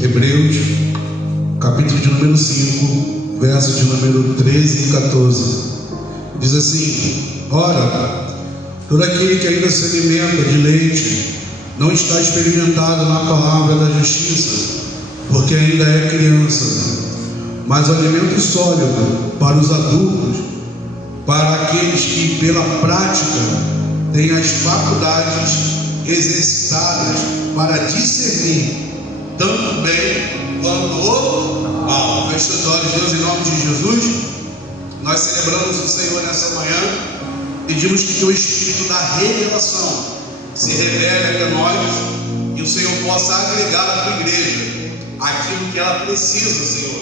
Hebreus, capítulo de número 5, versos de número 13 e 14. Diz assim: ora, todo aquele que ainda se alimenta de leite não está experimentado na palavra da justiça, porque ainda é criança. Mas o alimento sólido para os adultos, para aqueles que pela prática têm as faculdades exercitadas para discernir tanto bem quanto o mal. Feche os olhos, Deus, em nome de Jesus. Nós celebramos o Senhor nessa manhã. Pedimos que o Espírito da revelação se revele até nós e o Senhor possa agregar à tua igreja aquilo que ela precisa, Senhor,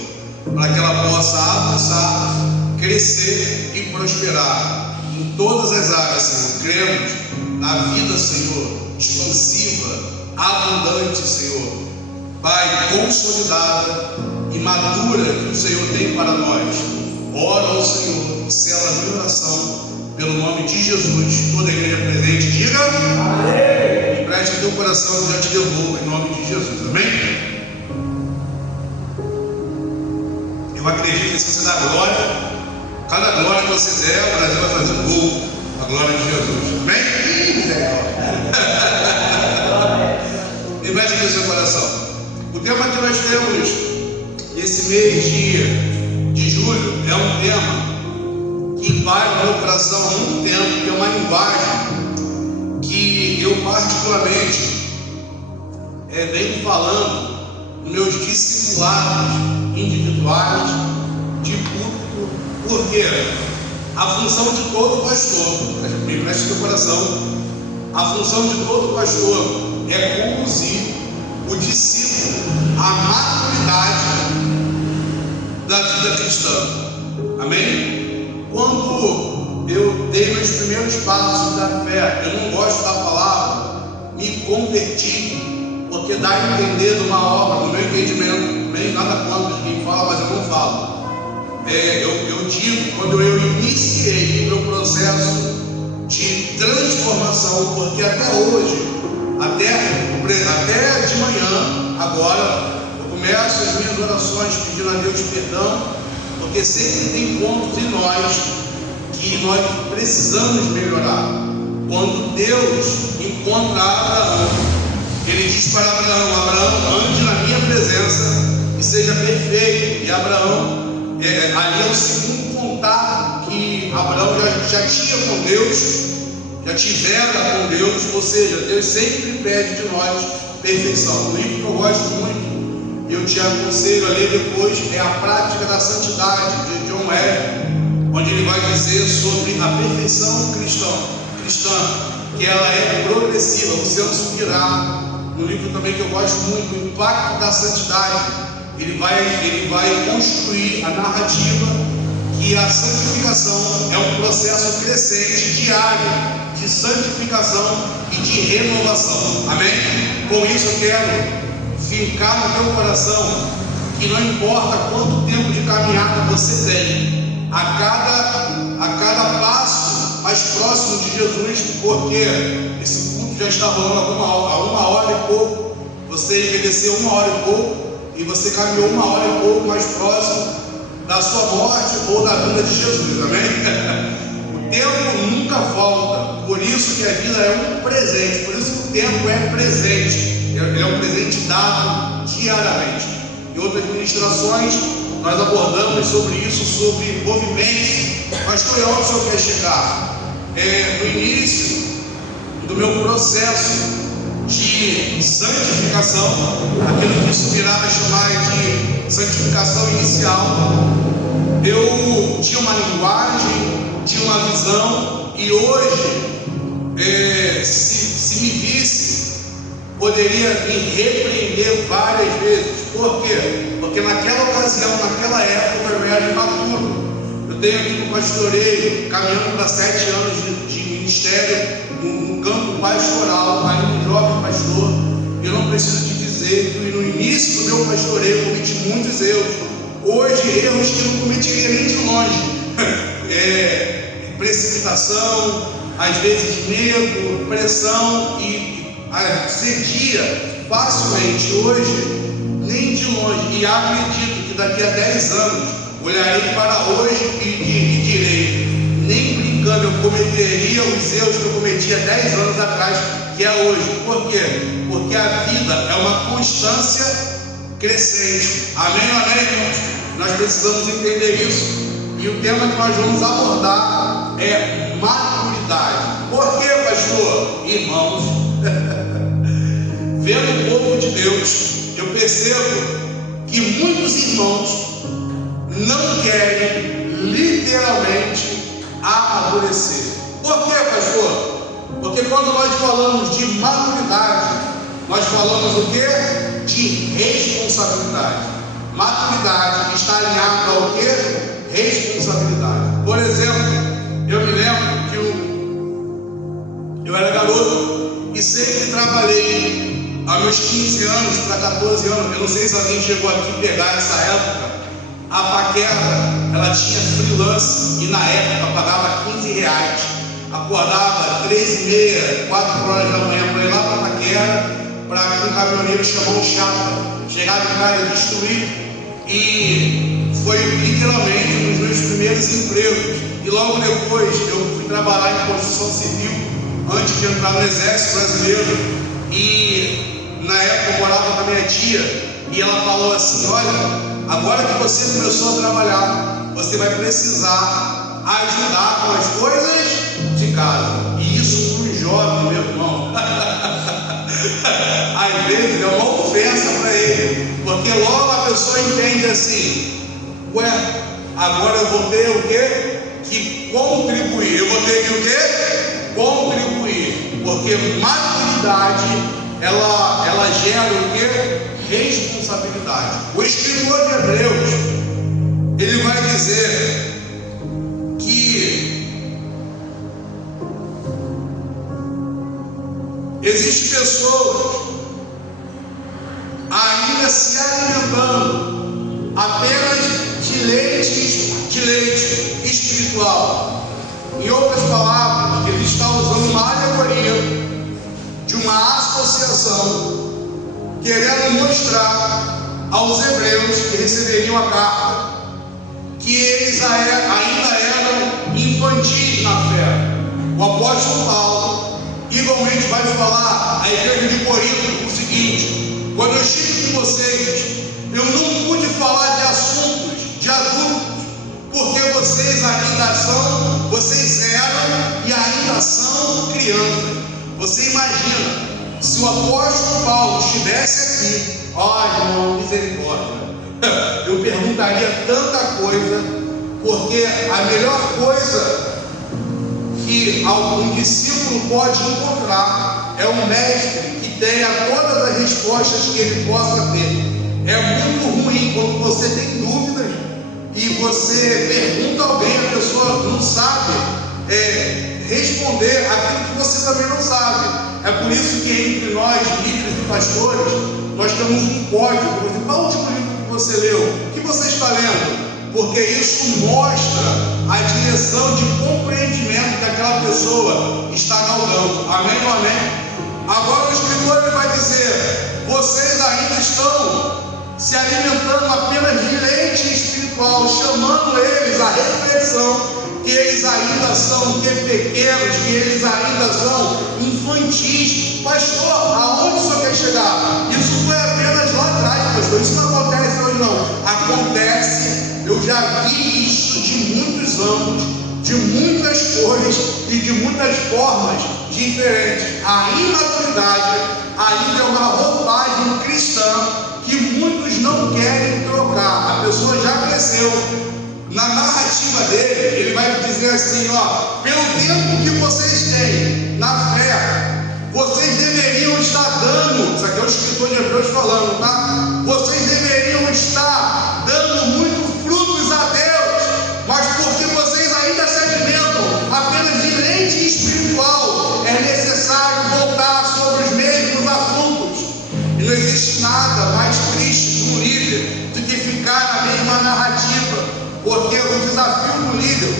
para que ela possa avançar, crescer e prosperar em todas as áreas, Senhor. Cremos na vida, Senhor, expansiva, abundante, Senhor, Pai, consolidada e madura que o Senhor tem para nós. Ora ao Senhor e sela a minha oração pelo nome de Jesus. Toda a igreja presente diga amém. E preste teu coração, eu já te devolvo em nome de Jesus, amém? Eu acredito que se você dá glória, cada glória que você der, o Brasil vai fazer um gol, a glória de Jesus, amém? E mexe aqui o seu coração. O tema que nós temos esse mês de julho é um tema que vai no meu coração há muito tempo, que é uma linguagem que eu particularmente venho falando nos meus discipulados individuais de público, porque a função de todo pastor, me preste teu coração, a função de todo pastor é conduzir o discípulo à maturidade da vida cristã, amém? Quando eu dei meus primeiros passos da fé, eu não gosto da palavra me converti, porque dá a entender de uma obra, no meu entendimento, nem nada contra quem fala, mas eu não falo. Eu digo, quando eu iniciei o meu processo de transformação, porque até hoje, até de manhã, agora, eu começo as minhas orações pedindo a Deus perdão, porque sempre tem pontos em nós que nós precisamos melhorar. Quando Deus encontra Abraão, ele diz para Abraão: Abraão, ande na minha presença e seja perfeito. E Abraão, ali é o segundo contato que Abraão já tinha com Deus, já tivera com Deus, ou seja, Deus sempre pede de nós perfeição. O livro que eu gosto muito, eu te aconselho a ler depois, é A Prática da Santidade, de John Wesley, onde ele vai dizer sobre a perfeição cristã, que ela é progressiva, você não subirá. No livro também que eu gosto muito, O Impacto da Santidade, ele vai construir a narrativa que a santificação é um processo crescente, diário, de santificação e de renovação, amém? Com isso eu quero fincar no teu coração que não importa quanto tempo de caminhada você tem, a cada passo mais próximo de Jesus, porque esse culto já está rolando há 1 hora e pouco, você envelheceu 1 hora e pouco, e você caminhou 1 hora e pouco mais próximo da sua morte ou da vida de Jesus, amém? O tempo nunca volta, por isso que a vida é um presente, por isso que o tempo é presente, ele é um presente dado diariamente. Em outras ministrações nós abordamos sobre isso, sobre movimento. Pastor, onde o senhor quer chegar? No início do meu processo de santificação, aquilo que isso virá a chamar de santificação inicial, eu tinha uma linguagem, tinha uma visão, e hoje, se me visse, poderia me repreender várias vezes. Por quê? Porque naquela ocasião, naquela época, eu era imaturo. Eu tenho aqui no pastoreio, caminhando para 7 anos de ministério, no campo pastoral, ainda um jovem pastor. Eu não preciso te dizer que no início do meu pastoreio eu cometi muitos erros. Hoje, erros que eu não cometeria nem de longe. Precipitação, às vezes medo, pressão, e cedia facilmente. Hoje, nem longe, e acredito que daqui a 10 anos olharei para hoje e direi: nem brincando eu cometeria os erros que eu cometi há 10 anos atrás, que é hoje. Por quê? Porque a vida é uma constância crescente. Amém, amém, irmãos? Nós precisamos entender isso. E o tema que nós vamos abordar é maturidade. Por quê, pastor? Irmãos, vendo o povo de Deus, eu percebo que muitos irmãos não querem literalmente amadurecer. Por quê, pastor? Porque quando nós falamos de maturidade, nós falamos o quê? De responsabilidade. Maturidade está alinhada ao quê? Responsabilidade. Por exemplo, eu me lembro que eu era garoto e sempre trabalhei aos meus 15 anos para 14 anos. Eu não sei se alguém chegou aqui pegar essa época. A paquera, ela tinha freelance e na época pagava R$15. Acordava 3h30, 4 horas da manhã para ir lá para a paquera, para um caminhoneiro chamar um chapa. Chegava em casa destruído, e foi literalmente um dos meus primeiros empregos. E logo depois eu fui trabalhar em construção civil antes de entrar no exército brasileiro. E na época eu morava com a minha tia e ela falou assim: olha, agora que você começou a trabalhar, você vai precisar ajudar com as coisas de casa. E isso para um jovem, meu irmão, às vezes é uma ofensa para ele, porque logo a pessoa entende assim: ué, agora eu vou ter o quê? Que contribuir. Eu vou ter que o quê? Contribuir. Porque maturidade, ela gera o quê? Responsabilidade. O escritor de Hebreus, ele vai dizer que existem pessoas ainda se alimentando apenas de leite espiritual. Em outras palavras, ele está usando uma alegoria de uma associação, querendo mostrar aos hebreus que receberiam a carta que eles ainda eram infantis na fé. O apóstolo Paulo igualmente vai falar à igreja de Corinto o seguinte: quando eu estive com vocês, eu não pude falar de assuntos de adultos, porque vocês eram e ainda são crianças. Você imagina, se o apóstolo Paulo estivesse aqui, irmão, misericórdia, eu perguntaria tanta coisa, porque a melhor coisa que algum discípulo pode encontrar é um mestre que tenha todas as respostas que ele possa ter. É muito ruim quando você tem dúvidas e você pergunta a alguém, a pessoa não sabe responder aquilo que você também não sabe. É por isso que entre nós, líderes e pastores, nós temos um código. Qual o último livro que você leu? O que você está lendo? Porque isso mostra a direção de compreendimento que aquela pessoa está galgando. Amém ou amém? Agora o escritor ele vai dizer: vocês ainda estão se alimentando apenas de leite espiritual, chamando eles à reflexão que eles ainda são pequenos, que eles ainda são infantis. Pastor, aonde o senhor quer chegar? Isso foi apenas lá atrás, pastor. Isso não acontece hoje, não. Acontece. Eu já vi isso de muitos anos, de muitas cores e de muitas formas diferentes. A imaturidade ainda é uma roupagem cristã que muitos não querem trocar. A pessoa já cresceu. Na narrativa dele, ele vai dizer assim: pelo tempo que vocês têm na fé, vocês deveriam estar dando, isso aqui é o escritor de Hebreus falando, tá? Vocês deveriam estar dando muito frutos a Deus, mas porque vocês ainda se alimentam apenas de leite espiritual, é necessário voltar sobre os mesmos assuntos. E não existe nada mais triste para um líder do que ficar na mesma narrativa. Porque o desafio do líder,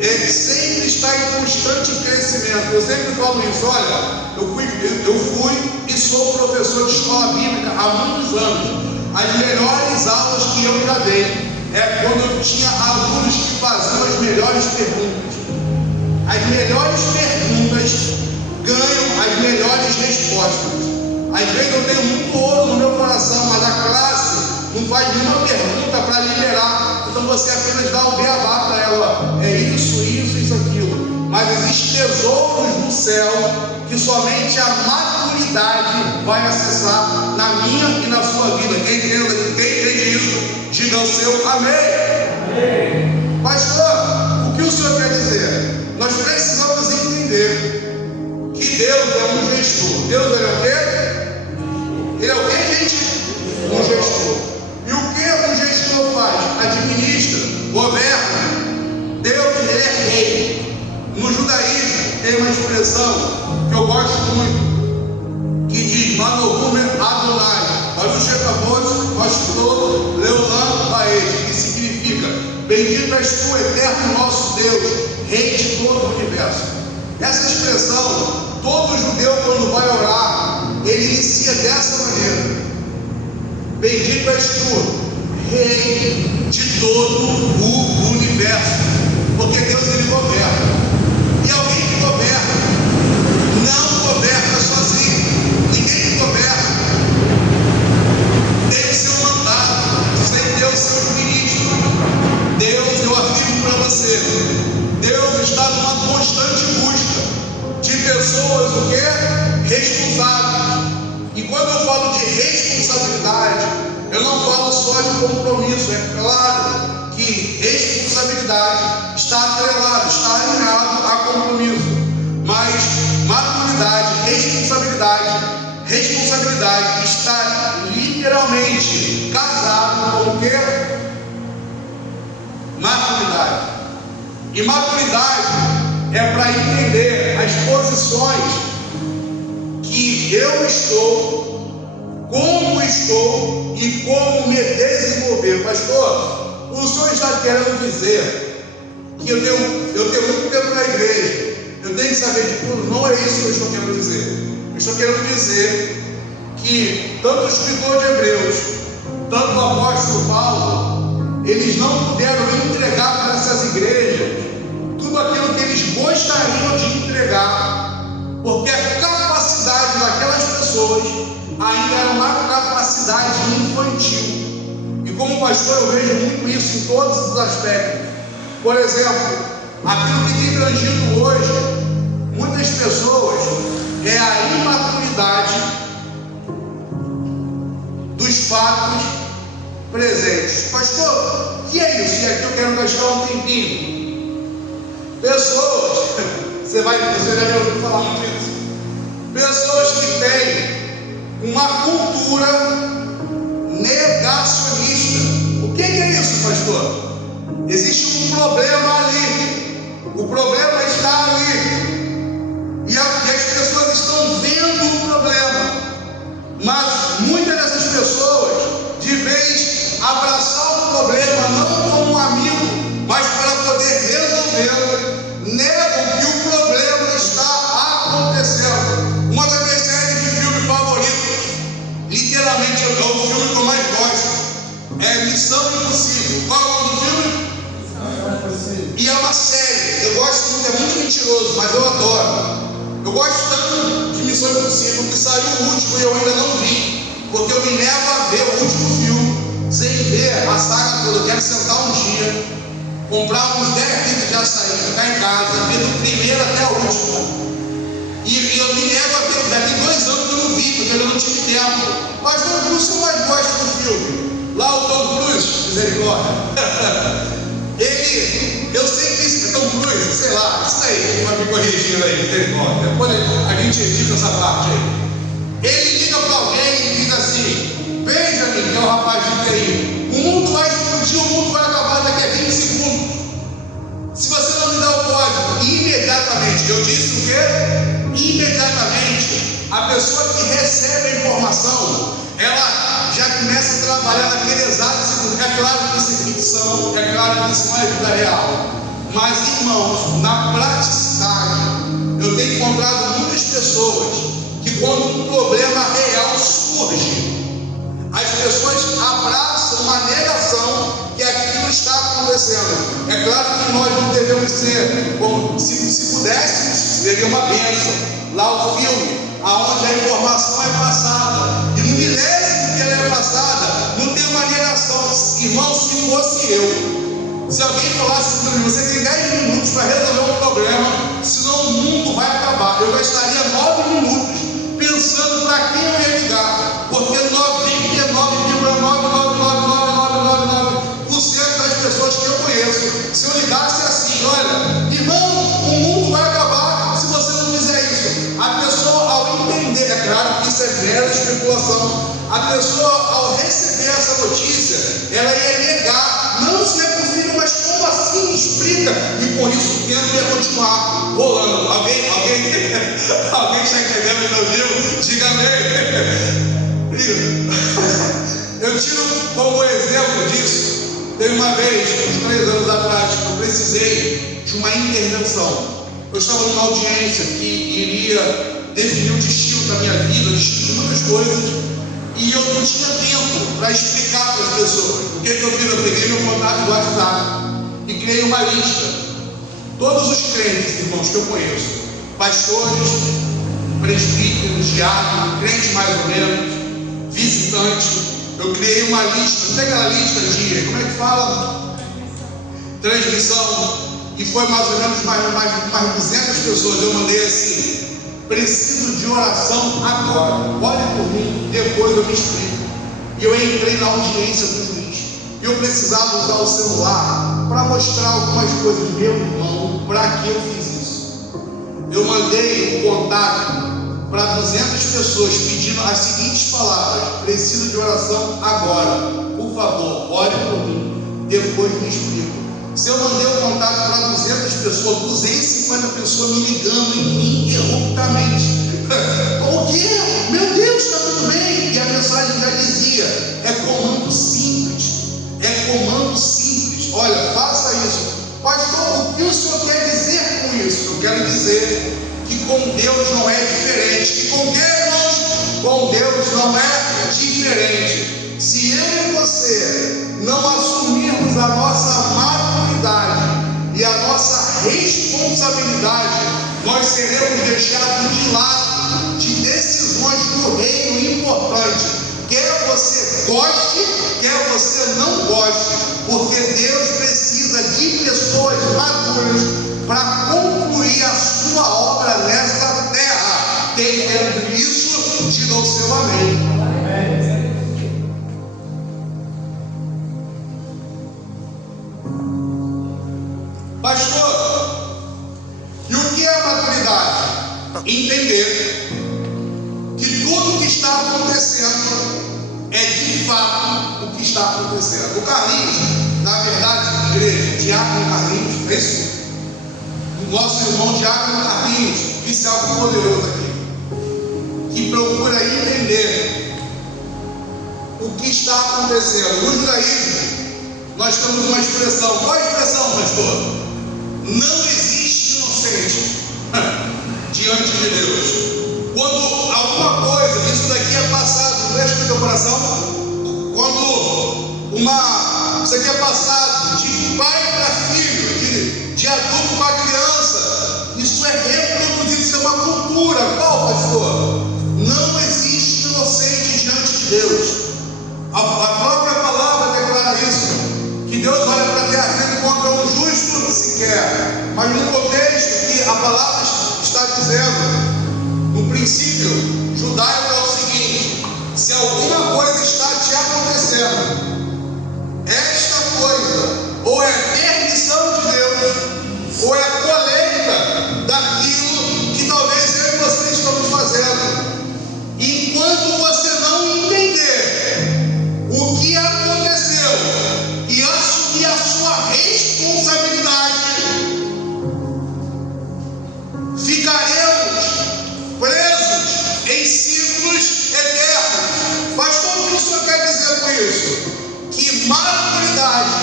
ele sempre está em constante crescimento. Eu sempre falo isso: olha, eu fui e sou professor de escola bíblica há muitos anos. as melhores aulas que eu já dei é quando eu tinha alunos que faziam as melhores perguntas. As melhores perguntas ganham as melhores respostas. Às vezes eu tenho muito ouro no meu coração, mas a classe não faz nenhuma pergunta para liberar. Então você apenas dá o beabá para ela. É isso, isso, aquilo. Mas existem tesouros no céu que somente a maturidade vai acessar na minha e na sua vida. Quem entende isso, diga o seu amém. Amém. Pastor, o que o senhor quer dizer? Nós precisamos entender que Deus é um gestor. Deus é o quê? Ele é o quê, gente? Um gestor. E o que um gestor faz? Administra, governa. Deus, ele é rei. No judaísmo tem uma expressão que eu gosto muito, que diz: Manovumer Adonai, Baruch Shekavod, Pastor Leolam Baed, que significa: bendito és tu, eterno nosso Deus, rei de todo o universo. Essa expressão, todo judeu, quando vai orar, ele inicia dessa maneira: bendito és tu, rei de todo o universo. Porque Deus, ele governa. E alguém que governa não governa sozinho. Ninguém que governa tem o seu mandato, sem ter os seus ministros. Deus, eu afirmo para você, Deus está numa constante busca de pessoas, o quê? Responsáveis. E quando eu falo de responsabilidade, eu não falo só de compromisso. É claro que responsabilidade está atrelado, está alinhado a compromisso, mas maturidade, responsabilidade está literalmente casado com o quê? Maturidade. E maturidade é para entender as posições que eu estou, como estou e como me desenvolver. Pastor, o senhor está querendo dizer que eu tenho muito tempo na igreja, eu tenho que saber de tudo? Não é isso que eu estou querendo dizer. Eu estou querendo dizer que tanto o escritor de Hebreus, tanto o apóstolo Paulo, eles não puderam entregar para essas igrejas tudo aquilo que eles gostariam de entregar, porque a capacidade daquelas pessoas ainda era uma capacidade infantil. E como pastor eu vejo muito isso em todos os aspectos. Por exemplo, aquilo que tem tangido hoje muitas pessoas é a imaturidade dos fatos presentes. Pastor, o que é isso? E aqui eu quero gastar um tempinho. Pessoas, você já me ouviu falar muito disso. Pessoas que têm uma cultura negacionista. O que é isso, pastor? Existe um problema ali. O problema está ali. E as pessoas estão vendo o problema. Mas muitas dessas pessoas, de vez abraçar o problema não como um amigo, mas para poder resolvê-lo, negam que o problema está acontecendo. Uma das minhas séries de filme favoritos, literalmente é o filme que eu mais gosto, é Missão Impossível. Qual é o nome do filme? E é uma série, eu gosto muito, é muito mentiroso, mas eu adoro. Eu gosto tanto de Missão Impossível que saiu o último e eu ainda não vi, porque eu me levo a ver o último filme sem ver a saga toda. Eu quero sentar um dia, comprar uns 10 litros de açaí, ficar em casa, ver do primeiro até o último. E eu me levo a ver, já tem 2 anos que eu não vi, porque eu não tive tempo. Mas o que você mais gosta do filme? Lá o Tom Cruise, misericórdia. Eu sei que isso é Tom Cruise, sei lá, isso aí, ele vai me corrigindo aí, misericórdia. Depois a gente edita essa parte aí. Ele liga para alguém e diz assim: Benjamin, que é o rapaz de TI, o mundo vai explodir, o mundo vai acabar daqui a 20 segundos. Se você não me dá o código, imediatamente, eu disse o quê? Imediatamente, a pessoa que recebe a informação, ela já começa a trabalhar naquele exato segundo. É claro que isso é ficção, é claro que isso não é vida real. Mas, irmãos, na praticidade, eu tenho encontrado muitas pessoas que, quando um problema real surge, as pessoas abraça uma negação que aquilo está acontecendo. É claro que nós não devemos ser, bom, se pudéssemos, seria uma bênção. Lá o filme, aonde a informação é passada, e no milésimo que ela é passada, não tem uma negação. Irmão, se fosse eu, se alguém falasse para mim, você tem 10 minutos para resolver um problema, senão o mundo vai acabar, eu gastaria 9 minutos pensando para quem eu ia ligar, porque 99,99999% das pessoas que eu conheço, se eu ligasse assim, olha, irmão, o mundo vai acabar se você não fizer isso. A pessoa, ao entender, é claro que isso é mera especulação, a pessoa, ao receber essa notícia, ela ia negar, não se é possível, mas como assim? Me explica. E por isso o tempo ia continuar rolando. Alguém está entendendo o que eu digo? Diga amém. Eu tiro como exemplo disso. Teve uma vez, uns 3 anos atrás, que eu precisei de uma intervenção. Eu estava numa audiência que iria definir o destino da minha vida, o destino de muitas coisas, e eu não tinha tempo para explicar para as pessoas. O que eu fiz? Eu peguei meu contato do WhatsApp e criei uma lista. Todos os crentes, irmãos, que eu conheço, pastores, presbíteros, diáconos, crentes mais ou menos, visitantes, eu criei uma lista. Não tem aquela lista de, como é que fala? Transmissão. E foi mais ou menos mais 200 pessoas. Eu mandei assim: preciso de oração agora, ore por mim, depois eu me explico. E eu entrei na audiência do juiz. Eu precisava usar o celular para mostrar algumas coisas. Meu irmão, para que eu fiz isso? Eu mandei um contato para 200 pessoas pedindo as seguintes palavras: preciso de oração agora, por favor, ore por mim, depois me explico. Se eu mandei um contato para 200 pessoas, 250 pessoas me ligando ininterruptamente. O quê? Meu Deus, está tudo bem? E a mensagem já dizia: é comando simples. É comando simples. Olha, faça isso. Pastor, o que o senhor quer dizer com isso? Eu quero dizer que com Deus não é diferente. Que com Deus, com Deus não é diferente. Se eu e você não assumirmos a nossa maturidade e a nossa responsabilidade, nós seremos deixados de lado de decisões do reino importantes. Quer você goste, quer você não goste, porque Deus precisa de pessoas maduras para concluir a sua obra nessa terra. Quem entende isso, diga o seu amém. Pastor, e o que é maturidade? Entender que tudo que está acontecendo é de fato o que está acontecendo. O Carlinhos, na verdade, igreja, Diácono Carlinhos, é isso? O nosso irmão Diácono Carlinhos, disse algo poderoso aqui, que procura entender o que está acontecendo. No judaísmo, nós temos uma expressão. Qual é a expressão, pastor? Não existe inocente diante de Deus. Quando alguma coisa, isso daqui é passado, preste no teu coração, quando isso aqui é passado de pai para filho, de adulto para criança, isso é reproduzido, isso é uma cultura. Qual, pastor? Não existe inocente diante de Deus. A própria palavra declara isso, que Deus olha para a terra e não encontra um justo sequer. Mas no contexto que a palavra está dizendo, no princípio judaico, é o seguinte: se alguma coisa está te acontecendo, esta coisa ou é permissão de Deus, ou é colheita daquilo que talvez eu e você estamos fazendo. Enquanto você não entender o que aconteceu e assumir a sua responsabilidade, ficaremos presos em ciclos eternos. Pastor, o que o senhor quer dizer com isso? Que maturidade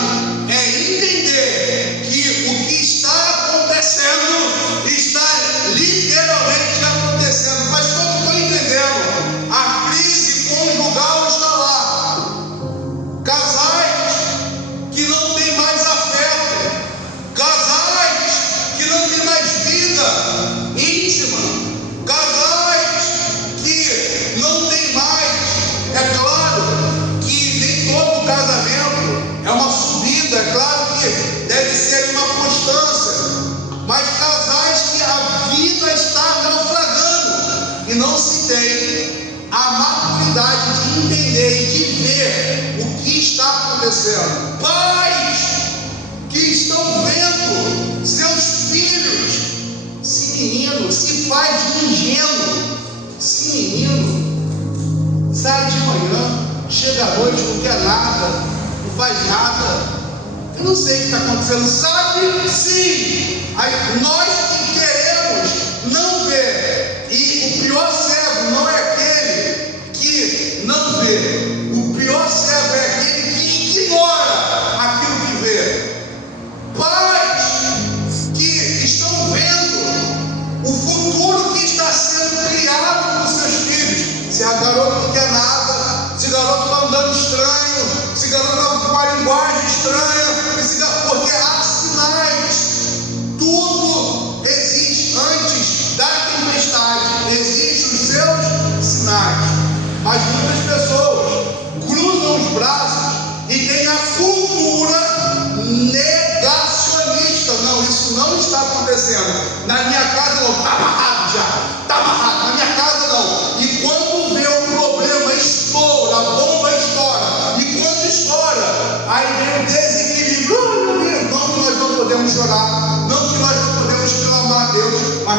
é entender que o que está acontecendo que ver o que está acontecendo. Pais que estão vendo seus filhos se menino, se faz de ingênuo, se menino, sai de manhã, chega à noite, não quer nada, não faz nada. Eu não sei o que está acontecendo, sabe? Sim! Aí, nós que queremos não ver, e o pior cego não é aquele que não vê, o pior cego é aquele que ignora aquilo que vê. Pais que estão vendo o futuro que está sendo criado para os seus filhos. Se a garota não quer nada, se a garota está andando estranho, se a garota está com uma linguagem estranha, porque há sinais. Tudo existe antes da tempestade, existem os seus sinais. Mas muitas pessoas cruzam os braços e têm a cultura negacionista. Não, isso não está acontecendo. Na minha casa não, está amarrado já, está amarrado. Na minha casa não. E quando vê o problema, estoura, a bomba estoura. E quando estoura, aí vem o desequilíbrio. Não que nós não podemos chorar, não que nós não podemos clamar a Deus, mas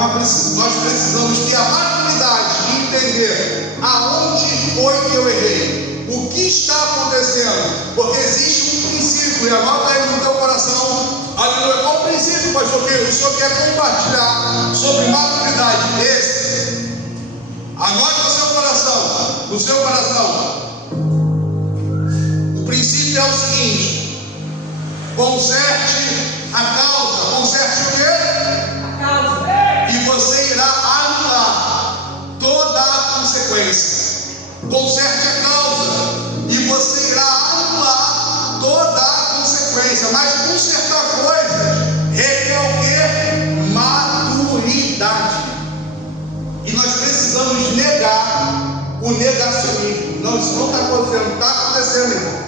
nós precisamos ter a maturidade de entender aonde foi que eu errei, o que está acontecendo, porque existe um princípio, e anota aí no teu coração. Aleluia. Qual princípio, pastor, que o Senhor quer compartilhar sobre maturidade? Esse. Anote no seu coração. O princípio é o seguinte: conserte a causa. Conserte o quê? A causa. E você irá anular toda a consequência. Conserte a causa e você irá anular toda a consequência. Mas consertar coisas requer o quê? Maturidade. E nós precisamos negar o negacionismo. Não, isso não está acontecendo. Está acontecendo, irmão.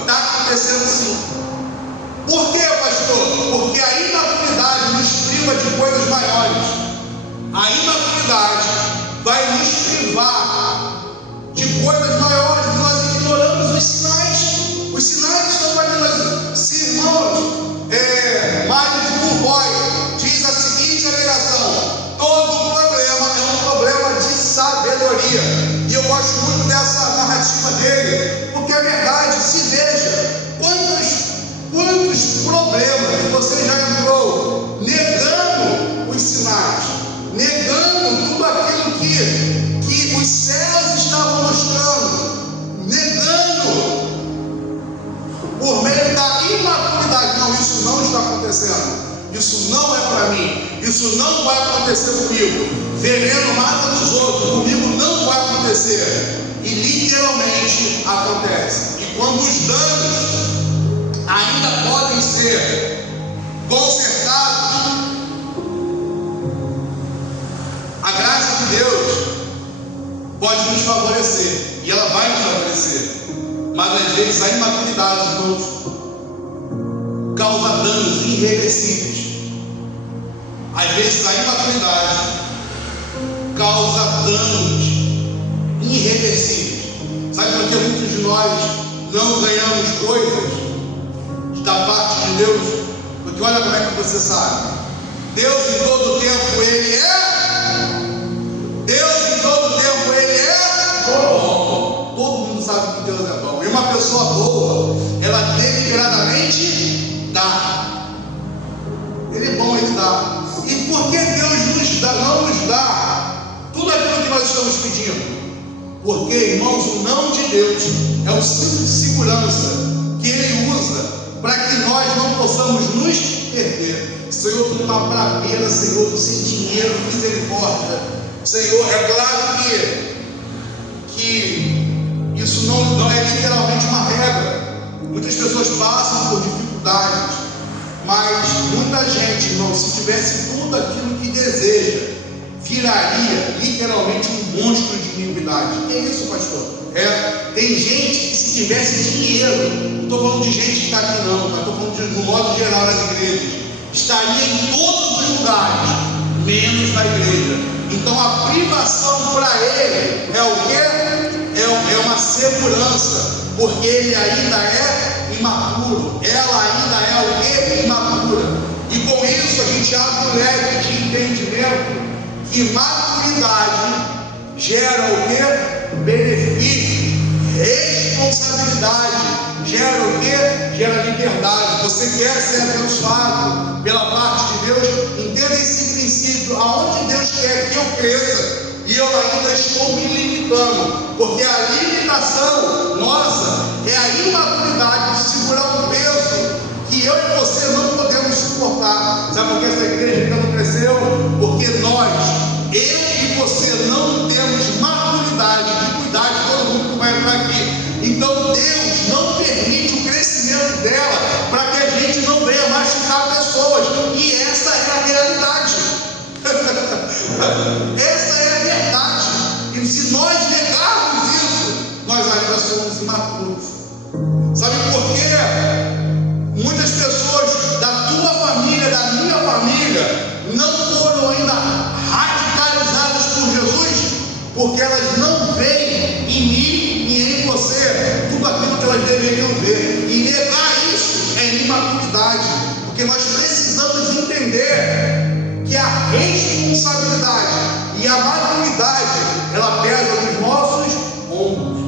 Está acontecendo sim. Por quê, pastor? Porque a imaturidade nos priva de coisas maiores. A imaturidade vai nos privar de coisas maiores. E nós ignoramos os sinais. Os sinais estão ali. Se irmãos, Mário de Burboy diz a seguinte alegação: todo problema é um problema de sabedoria. E eu gosto muito dessa narrativa dele, porque é verdade. Se veja quantos problemas você já entrou negando os sinais, negando tudo aquilo que os céus estavam mostrando, negando por meio da imaturidade. Não, isso não está acontecendo, isso não é para mim, isso não vai acontecer comigo. Veneno mata dos outros, comigo não vai acontecer. E literalmente acontece. E quando os danos ainda podem ser consertados, a graça de Deus pode nos favorecer, e ela vai nos favorecer. Mas às vezes a imaturidade, irmãos, causa danos irreversíveis. Às vezes a imaturidade causa danos irreversíveis. Sabe por que muitos de nós não ganhamos coisas da parte de Deus? Porque olha como é que você sabe. Deus em todo tempo Ele é. Deus em todo tempo Ele é bom. Todo mundo sabe que Deus é bom. E uma pessoa boa, ela deliberadamente dá. Ele é bom, Ele dá. E por que Deus não nos dá tudo aquilo que nós estamos pedindo? Porque, irmãos, o não de Deus é o cinto de segurança que Ele usa para que nós não possamos nos perder. Senhor, tu uma braveira, Senhor, tu sem dinheiro, misericórdia. Senhor, é claro que isso não é literalmente uma regra. Muitas pessoas passam por dificuldades, mas muita gente, irmão, se tivesse tudo aquilo que deseja, viraria literalmente um monstro de iniquidade. Que é isso, pastor? Tem gente que, se tivesse dinheiro, não estou falando de gente que está aqui não, mas estou falando no modo geral das igrejas, estaria em todos os lugares, menos na igreja. Então a privação para ele é o quê? é uma segurança, porque ele ainda é imaturo, ela ainda é o quê? Imatura. E com isso a gente abre o leque de entendimento que maturidade gera o quê? Benefício, responsabilidade, gera o quê? Gera liberdade. Você quer ser abençoado pela parte de Deus? Entenda esse princípio. Aonde Deus quer que eu cresça e eu ainda estou me limitando, porque a limitação nossa é a imaturidade de segurar um peso que eu e você não podemos suportar. Sabe por que essa igreja ainda não cresceu? Porque nós, eu e você, não temos maturidade de cuidar de todo mundo que vai entrar aqui. Então Deus não permite o crescimento dela para que a gente não venha machucar pessoas. E essa é a realidade. Essa é a verdade. E se nós negarmos isso, nós ainda somos imaturos. Sabe por quê? Muitas pessoas da tua família, da minha família, não foram ainda radicalizadas por Jesus, porque elas não veem em mim e em você tudo aquilo que elas deveriam ver. E negar isso é imaturidade, porque nós precisamos entender que a responsabilidade e a maturidade, ela pesa nos nossos ombros.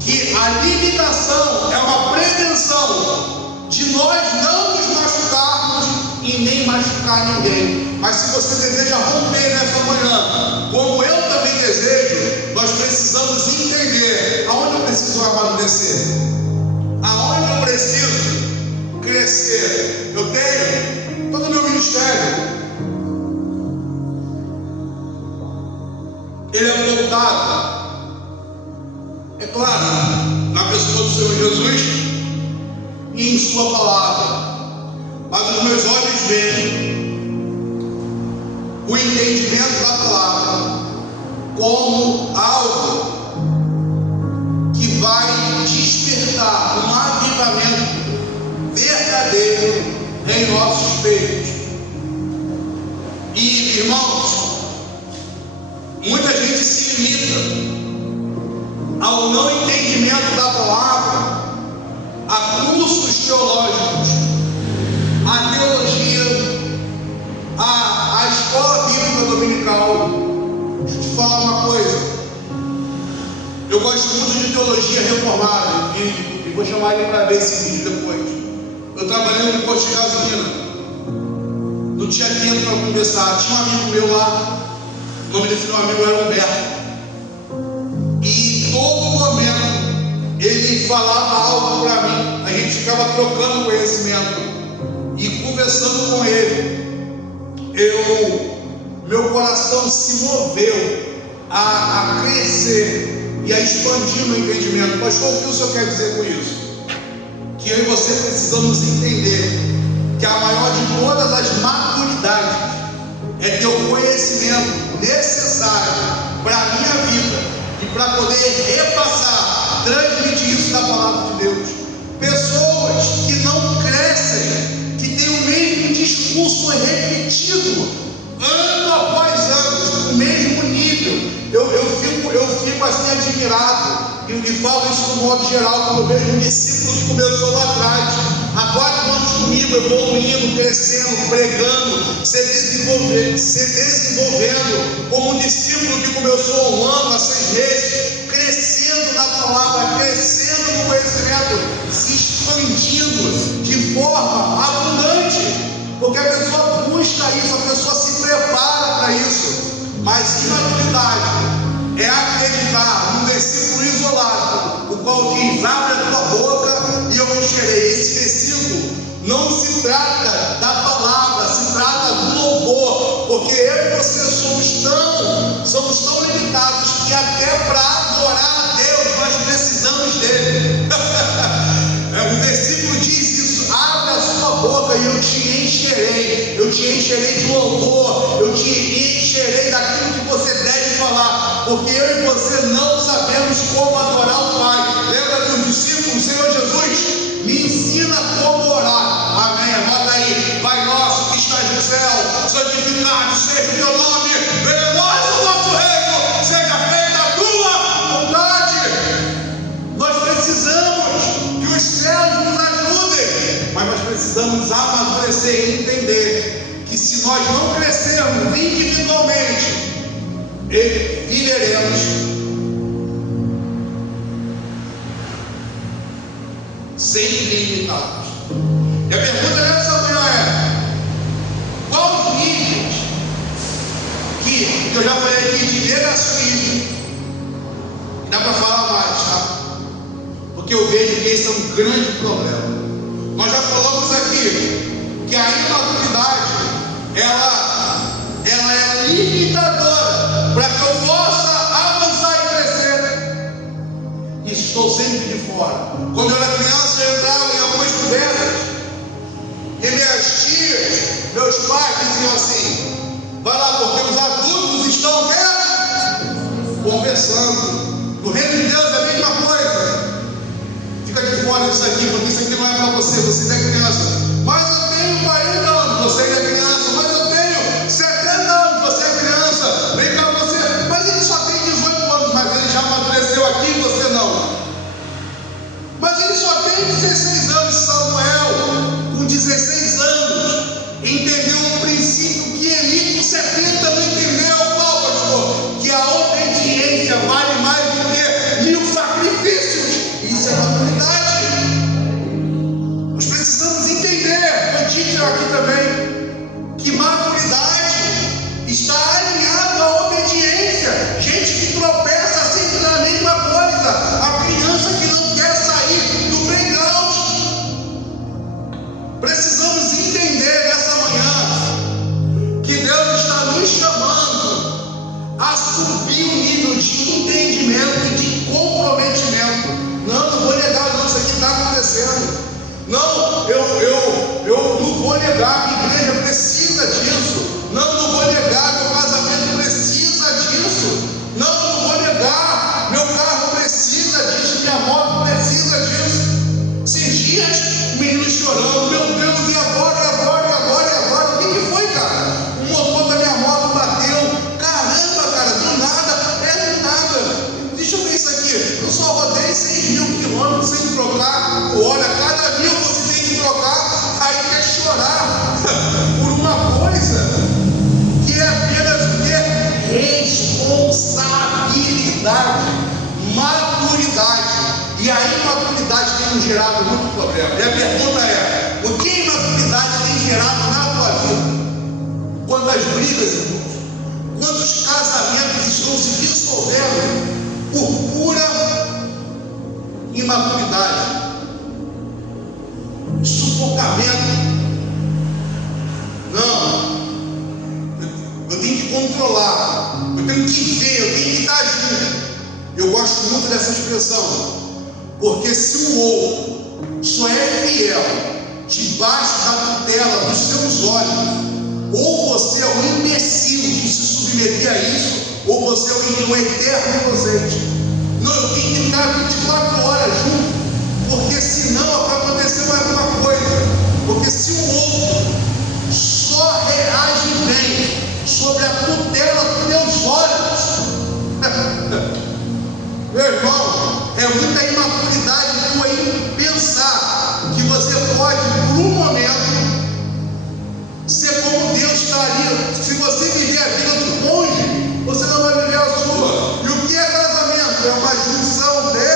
Que a limitação é uma prevenção de nós não nos machucarmos e nem machucar ninguém. Mas se você deseja romper nessa manhã, como eu também desejo, nós precisamos entender aonde eu preciso amadurecer, aonde eu preciso crescer. Eu tenho todo o meu ministério, ele é voltado, é claro, na pessoa do Senhor Jesus e em sua palavra, mas os meus olhos veem o entendimento da palavra como algo que vai despertar um avivamento verdadeiro em nossos peitos. E, irmãos, muita gente se limita ao não entendimento da palavra, a cursos teológicos, a teologia, a escola bíblica dominical. Deixa eu te falar uma coisa, eu gosto muito de teologia reformada, e vou chamar ele para ver esse vídeo depois. Eu trabalhei no posto de gasolina, não tinha tempo para conversar, tinha um amigo meu lá, o nome desse meu amigo era Humberto, e todo momento ele falava algo para mim, a gente ficava trocando conhecimento e conversando com ele. Meu coração se moveu a crescer e a expandir no entendimento. Pastor, o que o senhor quer dizer com isso? Que eu e você precisamos entender que a maior de todas as maturidades é ter o conhecimento necessário para a minha vida e para poder repassar, transmitir isso da palavra de Deus. Pessoas que não crescem, que têm o mesmo discurso repetido ano após ano, o mesmo nível. Eu fico assim admirado, e falo isso de modo geral, quando eu vejo um discípulo que começou lá atrás, há 4 anos comigo, evoluindo, crescendo, pregando, se desenvolvendo, como um discípulo que começou há 1 ano, há 6 meses, crescendo na palavra, crescendo no conhecimento, se expandindo de forma abundante, porque a pessoa busca isso, a pessoa se prepara para isso. Mas imaturidade é acreditar num versículo isolado, o qual diz: abre a tua boca e eu encherei. Esse versículo não se trata da palavra, se trata do louvor, porque eu e você somos tão limitados que até para adorar a Deus nós precisamos dele. O versículo diz isso: abre a sua boca e eu te encherei. Eu te encherei de louvor, eu te encherei daquilo que você deve falar, porque eu e você não sabemos como adorar o Pai. Lembra dos discípulos? Senhor Jesus, me ensina como orar. Amém? Anota aí: Pai nosso que estás no céu, santificado seja o teu nome, venha a nós o nosso reino, seja feita a tua vontade, você entender que se nós não crescermos individualmente, viveremos sempre limitados. E a pergunta nessa manhã é: qual os níveis que eu já falei aqui de negacionismo, dá para falar mais, tá? Porque eu vejo que esse é um grande problema. Nós já falamos aqui que a imaturidade ela é limitadora para que eu possa avançar e crescer. E estou sempre de fora. Quando eu era criança, eu entrava em algumas conversas e minhas tias, meus pais diziam assim: vai lá, porque os adultos estão conversando. No reino de Deus é a mesma coisa. Fica de fora disso aqui, porque isso aqui não é para você, você é criança. Mas eu tenho 40 anos, você é criança. Mas eu tenho 70 anos, você é criança. Vem cá você, mas ele só tem 18 anos, mas ele já amadureceu aqui e você não. Mas ele só tem 16 anos, Samuel, com 16 anos, entendeu um princípio que Eli com 70 não entendeu, qual, pastor? Que a obediência vale mais do que mil sacrifícios. Isso é maturidade. Nós precisamos entender, vou te tirar aqui também, que maturidade está alinhado à obediência. Gente que tropeça sempre na mesma coisa, a criança que não quer sair do playground. Precisamos entender nessa manhã que Deus está nos chamando a subir o nível de entendimento e de comprometimento. Não vou negar, não, isso aqui está acontecendo. Não, eu não vou negar que a igreja precisa disso. Não vou negar que o casamento precisa disso. Não vou negar, meu carro precisa disso, minha moto precisa disso. Esses dias, meninos chorando, meu Deus, e agora? O que foi, cara? O motor da minha moto bateu. Caramba, cara, do nada. Deixa eu ver isso aqui. Eu só rodei 6.000 quilômetros sem trocar o óleo. A cada 1.000 você tem que trocar. Aí quer chorar por uma coisa que é apenas o que? Responsabilidade, maturidade. E a imaturidade tem nos gerado muito problema. E a pergunta é: o que a imaturidade tem gerado na tua vida? Quantas brigas, irmãos? Quantos casamentos estão se dissolvendo por pura imaturidade? Sufocamento. Não. Eu tenho que controlar. Eu tenho que ver, eu tenho que estar junto. Eu gosto muito dessa expressão. Porque se o outro só é fiel debaixo da tutela dos seus olhos, ou você é um imbecil de se submeter a isso, ou você é um eterno inocente. Não, eu tenho que estar 24 horas junto. Porque senão vai acontecer mais uma coisa. Porque se o outro só reage bem sobre a tutela dos meus olhos, meu irmão, é muita imaturidade tua em pensar que você pode, por um momento, ser como Deus estaria. Se você viver a vida do cônjuge, você não vai viver a sua. E o que é casamento? É uma junção de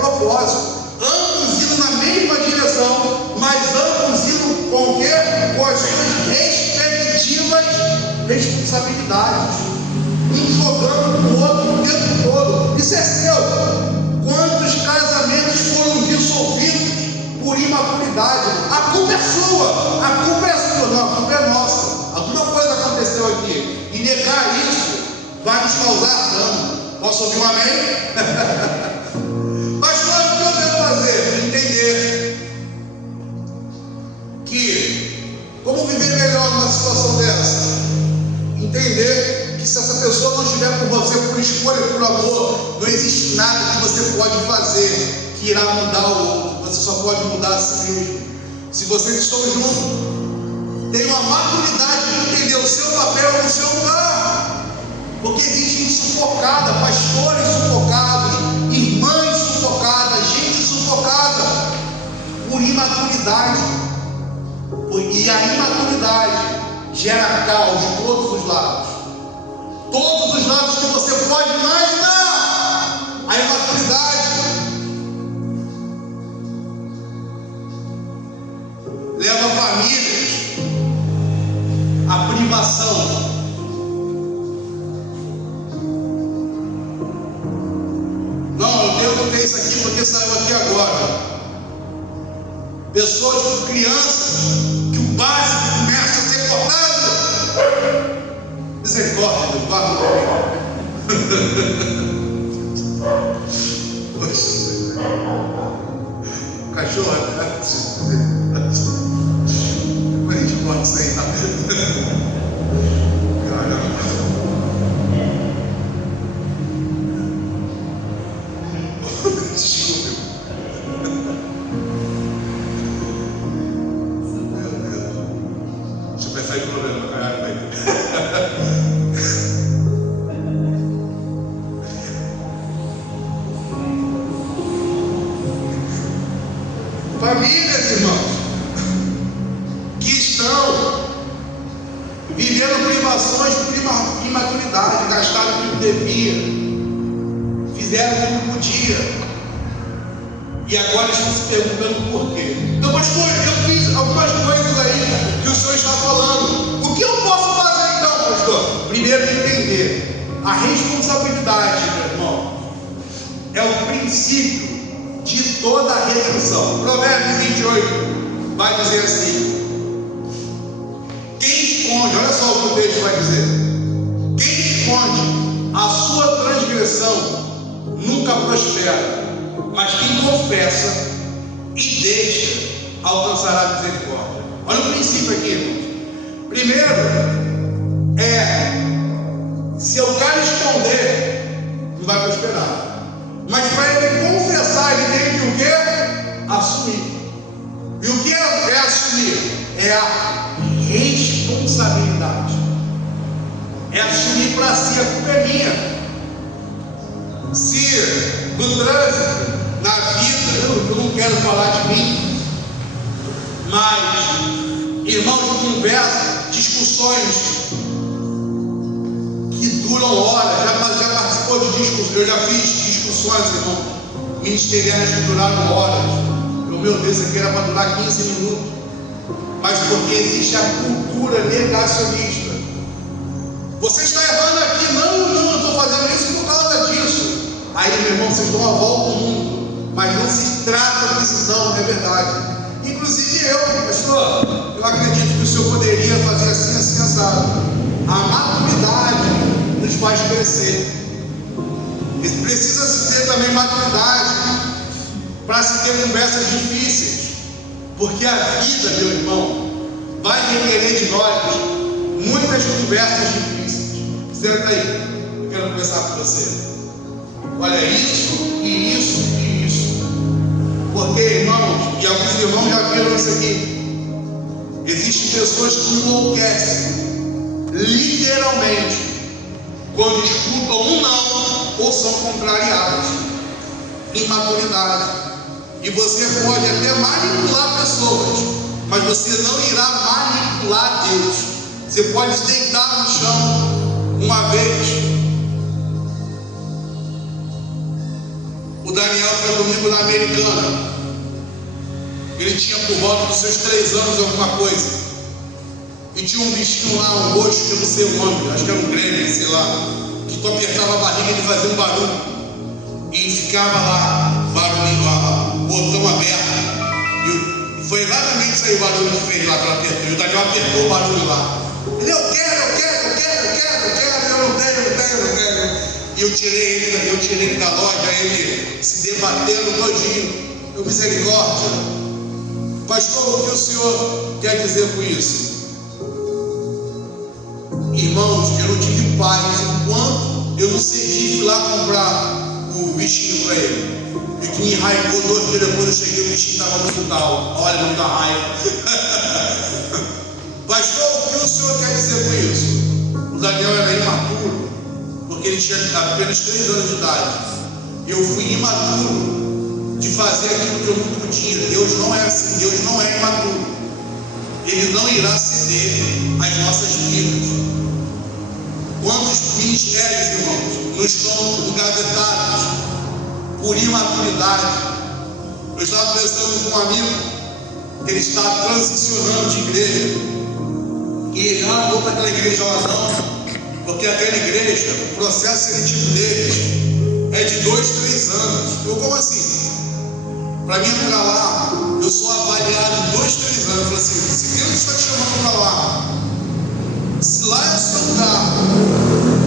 propósito. Ambos indo na mesma direção, mas ambos indo com o quê? Com as suas respectivas responsabilidades. Um jogando para o outro o tempo todo. Isso é seu. Quantos casamentos foram dissolvidos por imaturidade? A culpa é sua. A culpa é sua. Não, a culpa é nossa. Alguma coisa aconteceu aqui. E negar isso vai nos causar dano. Posso ouvir um amém? Pastor, o que eu devo fazer? Entender que como viver melhor numa situação dessa? Entender que se essa pessoa não estiver com você por escolha, por amor, não existe nada que você pode fazer que irá mudar o outro. Você só pode mudar a si mesmo. Se vocês estão juntos, tenham a maturidade de entender o seu papel no seu lugar. Porque existe sufocada, pastores sufocados, irmãs sufocadas, gente sufocada por imaturidade. E E a imaturidade gera caos de todos os lados. Todos os lados que você pode imaginar. A imaturidade leva famílias à privação. Não, eu devo ter isso aqui porque saiu aqui agora. Pessoas, crianças, que o básico começa a ser cortado. Misericórdia, Deus, guarda comigo. O cachorro, né? Depois a gente corta isso aí, tá? Caramba. Desculpe. Meu Deus. Deixa eu pensar em problema, caralho, vai. Famílias, irmãos, que estão vivendo privações por imaturidade, gastaram o que não devia, fizeram o que não podia, e agora estão se perguntando por quê. Então, pastor, eu fiz algumas coisas aí que o senhor está falando. O que eu posso fazer então, pastor? Primeiro, entender a responsabilidade, meu irmão, é o princípio de toda a redenção. Provérbios 28 vai dizer assim: quem esconde, olha só o que o texto vai dizer, quem esconde a sua transgressão nunca prospera, mas quem confessa e deixa alcançará misericórdia. Olha o princípio aqui, irmãos. Primeiro se o cara esconder, não vai prosperar. Mas para ele confessar, ele tem que o quê? Assumir. E o que é assumir? É a responsabilidade. É assumir para si, a culpa é minha. Se no trânsito, na vida, eu não quero falar de mim, mas irmãos de conversa, discussões que duram horas, já participou de discussões, eu já fiz discussões, irmão, ministeriais que duraram horas. Meu Deus, isso aqui era para durar 15 minutos, mas porque existe a cultura negacionista. Você está errando aqui, não, eu estou fazendo isso por causa disso. Aí, meu irmão, vocês dão a volta ao mundo, mas não se trata disso, não, é verdade. Inclusive eu, pastor, eu acredito que o senhor poderia fazer assim, assado. A maturidade nos faz crescer. Precisa-se ter também maturidade para se ter conversas difíceis, porque a vida, meu irmão, vai requerer de nós muitas conversas difíceis. Senta aí, eu quero conversar com você. Olha, isso e isso e isso. Porque, irmãos, e alguns irmãos já viram isso aqui, existem pessoas que enlouquecem, literalmente, quando escutam um não ou são contrariados. Imaturidade. E você pode até manipular pessoas, mas você não irá manipular Deus. Você pode se deitar no chão uma vez. O Daniel foi comigo na Americana. Ele tinha por volta dos seus 3 anos alguma coisa. E tinha um bichinho lá, um roxo, que eu não sei o nome, acho que era um grêmio, sei lá, que tu apertava a barriga e ele fazia um barulho. E ficava lá, barulhinho, o botão aberto. E foi exatamente isso aí o barulho que fez lá que ela apertou. E o Daniel apertou o barulho lá. Ele, eu quero, eu não tenho. E eu tirei ele da loja, ele se debatendo todinho. Eu, misericórdia. Pastor, o que o senhor quer dizer com isso? Irmãos, eu não tive paz enquanto eu não cedi, fui lá comprar o bichinho para ele. E que me enraivou 2 dias depois, eu cheguei, o bichinho estava no quintal. Olha, não dá raiva. Pastor, o que o senhor quer dizer com isso? O Daniel era imaturo, porque ele tinha apenas 3 anos de idade. Eu fui imaturo de fazer aquilo que eu não podia. Deus não é assim, Deus não é imaturo. Ele não irá ceder às nossas vidas. Quantos ministérios, irmãos, não estão engavetados por imaturidade? Eu estava conversando com um amigo, ele está transicionando de igreja, e ele não para aquela igreja razão, porque aquela igreja, o processo seletivo deles é de 2, 3 anos. Eu, como assim? Para mim entrar lá, eu sou avaliado em 2, 3 anos. Eu falei assim, se Deus está te chamando para lá, se lá é o seu lugar,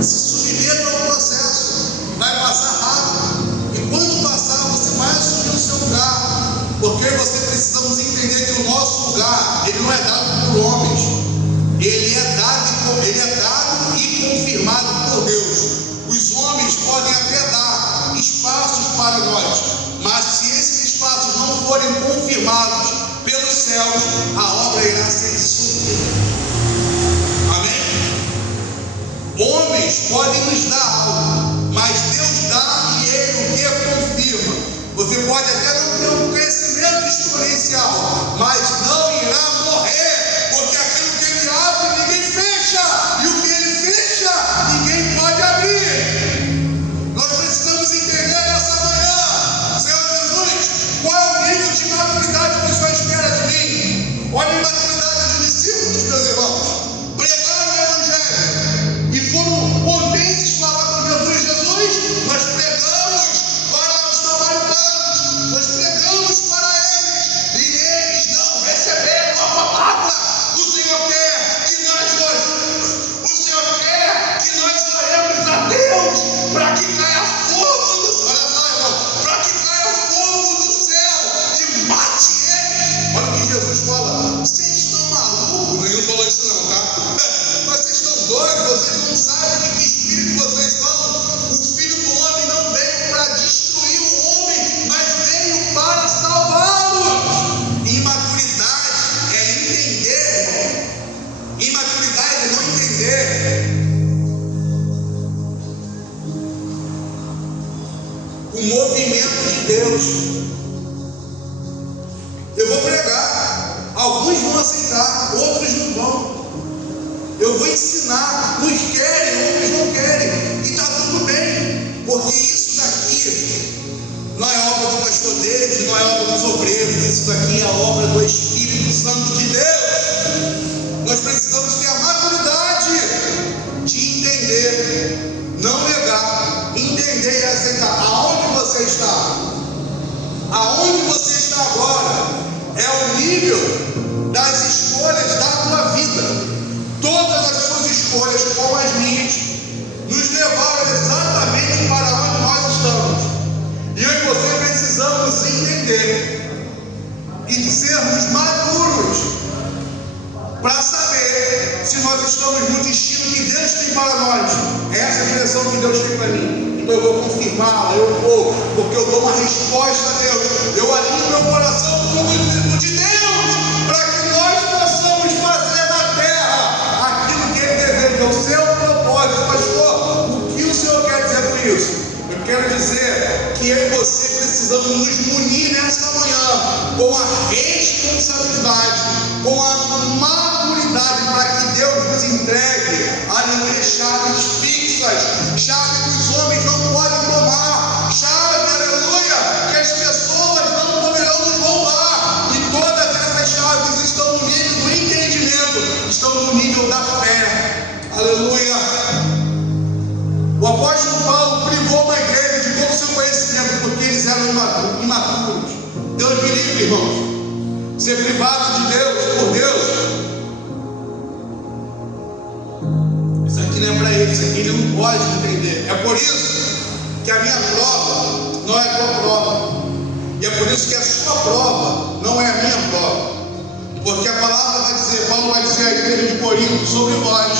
se submeta ao processo, vai passar rápido, e quando passar, você vai assumir o seu lugar, porque você precisamos entender que o nosso lugar, ele não é dado por homens, ele é dado e confirmado por Deus. Os homens podem até dar espaços para nós, mas se esses espaços não forem confirmados pelos céus, a obra irá ser dissolvida. Amém? Homens podem nos dar algo, mas Deus dá e Ele o que confirma. Você pode até não ter um crescimento exponencial, mas não irá morrer, porque aquilo que Ele abre, ninguém fecha, e o que Ele fecha, ninguém pode abrir. Nós precisamos entender nessa manhã, Senhor Jesus, qual é o nível de maturidade que o Senhor espera de mim. Olha a maturidade dos discípulos, meus irmãos. Pregaram o Evangelho e foram contentes de falar com Jesus. Jesus, nós pregamos para os samaritanos, nós pregamos para eles, e eles não receberam a palavra. O Senhor quer que nós oremos a Deus para que caia fogo do céu. Olha só, irmão, para que caia fogo do céu e mate eles. Olha o que Jesus fala: vocês estão malucos? Ele não falou isso não, tá? Mas vocês estão doidos, vocês não sabem de que espírito vocês estão. O Filho do Homem não veio para destruir o homem, mas veio para salvá-lo. Imaturidade é entender, irmão. Imaturidade é não entender o movimento de Deus. Eu vou pregar, alguns vão aceitar, outros não vão. Eu vou ensinar, uns querem, outros não querem, e está tudo bem, porque isso daqui não é obra do pastor David, não é obra dos obreiros, isso daqui é a obra do Espírito Santo de Deus. Nós precisamos ter a maturidade de entender, não negar, entender e aceitar. Aonde você está? Aonde você está agora é o nível das escolhas da tua vida. Todas as suas escolhas, como as minhas, nos levaram exatamente para onde nós estamos. E eu e você precisamos entender e sermos maduros para saber se nós estamos no destino que Deus tem para nós. Essa é a direção que Deus tem para mim. Então eu vou confirmá-la, eu vou, porque eu dou uma resposta a Deus. Eu alinho meu coração com o de Deus, para que nós possamos fazer na terra aquilo que Ele deseja, o seu propósito. Pastor, o que o Senhor quer dizer com isso? Eu quero dizer que eu e você precisamos nos munir nesta manhã com a responsabilidade, com a maturidade, para que Deus nos entregue, aleluia, chaves fixas, chaves que os homens não podem tomar, chave, aleluia, que as pessoas não poderão nos roubar. E todas essas chaves estão no nível do entendimento, estão no nível da fé, aleluia. O apóstolo Paulo privou uma igreja de todo o seu conhecimento, porque eles eram imaturos. Deus me livre, irmãos, ser privado de Deus, por Deus. Isso aqui não é para ele, isso aqui ele não pode entender. É por isso que a minha prova não é a tua prova, e é por isso que a sua prova não é a minha prova, porque a palavra vai dizer, Paulo vai dizer à igreja de Corinto: sobre vós